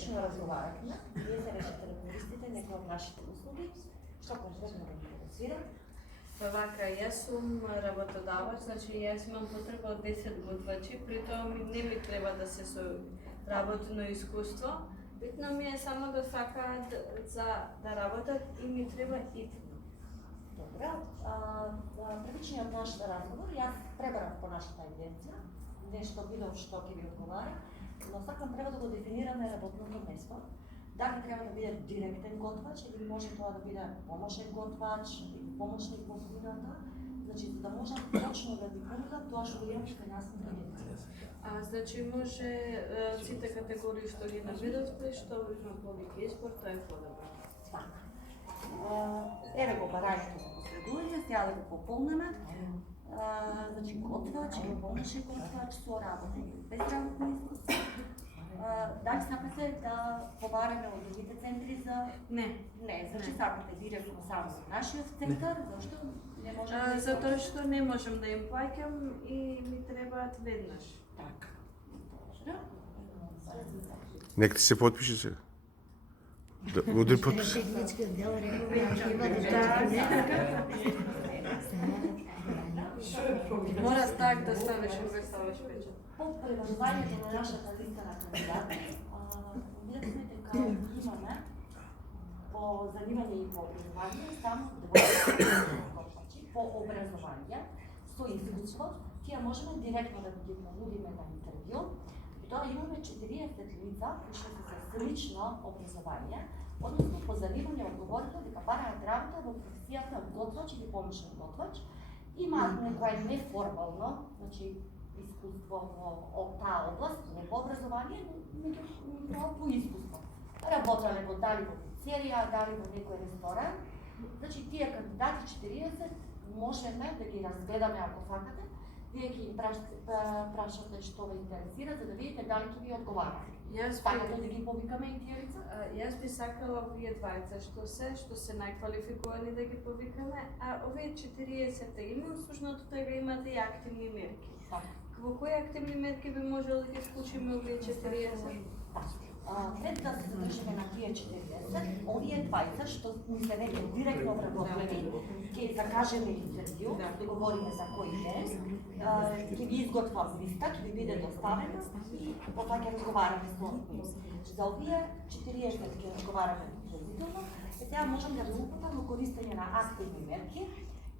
прилично разговарахме. Вие се решите да користите некои од нашите услуги. Што конкретно да интересира? Па вака, јас сум работодавач, значи јас имам потреба од 10 готвачи, при тоа не ми треба да се со работно искуство. Битно ми е само да сакаат да работат и ми треба итно. Добре, првичниот наш разговор, јас пребарав по нашата агенција, нешто видов што ќе ви одговара, но сакам треба да го дефинираме работното место. Дали треба да биде директен готвач или може тоа да биде помошен готвач или помошник во кухината, значи за да можам точно да ви понудам тоа што го имам кај нас на агенција. Значи може сите категории што ги наведовте, што има повеќе избор, тоа е подобро. Така. Еве го барањето за последување, сега да го пополнеме. Значи готвач или помошен готвач со работа или без работно искуство. Дали сакате да побараме од другите центри за... Не. Не, значи сакате директно само за нашиот центар, зашто не можеме да... Затоа што не можам да им плаќам и ми требаат веднаш. Така. Добро. Нека ти се подпише сега. Да удари подпис. Технички отдел рекламира Мора так да ставиш и да ставиш печат. По преважувањето на нашата листа на кандидати, видовме дека имаме по занимање и по образование само двојка готвачи по образование со искуство. Тие можеме директно да ги понудиме на интервју. И тоа имаме 40 лица кои што се со слично образование, односно по занимање одговориле дека бараат работа во професијата готвач или помошен готвач. Имаат некое неформално, значи искуство во таа област, не по образование, но по искуство. Работеле во дали во пицерија, дали во некој ресторан. Значи тие кандидати 40 можеме да ги разгледаме ако сакате. Вие ќе им прашате што ве интересира, за да видите дали ќе ви одговара. Сакате да ги повикаме и тие лица? Јас би сакала овие двајца што се најквалификувани да ги повикаме, а овие 40 имам слушното дека имате и активни мерки. Во кои активни мерки би можело да ги вклучиме овие 40? Пред да се задржиме на тие 40, овие двајца што ни се веќе директно вработени, ќе закажеме интервју, да говориме за кој ден, ќе ви изготвам листа, ќе ви биде доставена и потоа ќе разговараме со нив. За овие 40 ќе разговараме предварително, сега можам да ви упатам во користење на активни мерки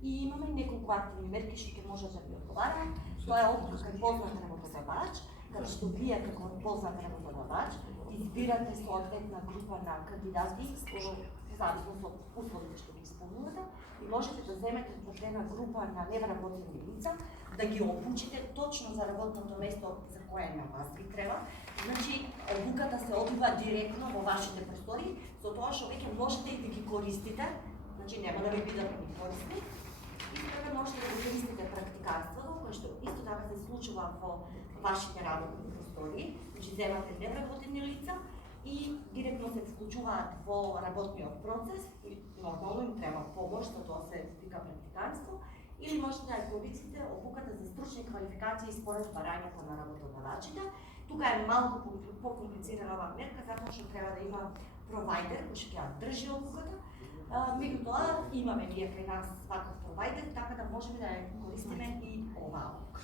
и имаме неколку активни мерки што ќе може да ви одговарам. Тоа е обука кај познат работодавач, каде што вие како познат работодавач избирате соодветна група на кандидати зависно од условите што ги исполнувате и можете да земете одредена група на невработени лица, да ги обучите точно за работното место за кое на вас ви треба. Значи, обуката се одвива директно во вашите простори, со тоа што веќе можете и да ги користите, значи нема да ви бидат корисни. И сега можете да користите практиканството, кое што исто така се случува во вашите работни простори, значи земате невработени лица и директно се вклучуваат во работниот процес и нормално им треба помош, за тоа се вика практиканство, или можете да ја користите обуката за стручни квалификации според барањето на работодавачите. Тука е малку покомплицирана оваа мерка, затоа што треба да има провайдер кој ќе ја држи обуката. Меѓутоа имаме ние кај нас ваков провайдер, така да можеме да ја користиме и оваа обука.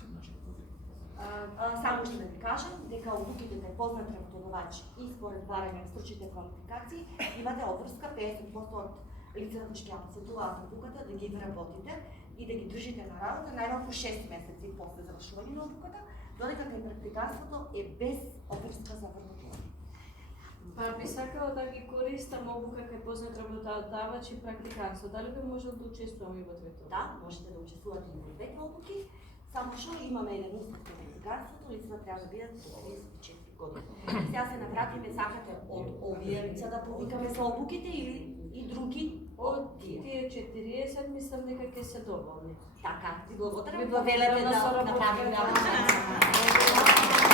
Само што да ви кажам дека обуките кај познат работодавач и според барање на стручните квалификации имате обврска 50% од лицата кои ќе ја посетуваат обуката да ги вработите и да ги држите на работа најмалку 6 месеци после завршување на обуката, додека кај практиканството е без обврска за вработување. Па би сакала да ги користам обука кај познат работодавач и практиканство. Дали би можел да учествувам и во двете? Да, можете да учествувате и во двете обуки, само што имаме еден услов кај практиканството, лицата треба да бидат до 34 години. Сега се навратиме, сакате од овие лица да повикаме за обуките или и други од тие 40 мислам дека ќе се доволни. Така, ви благодарам. Ви велете да направиме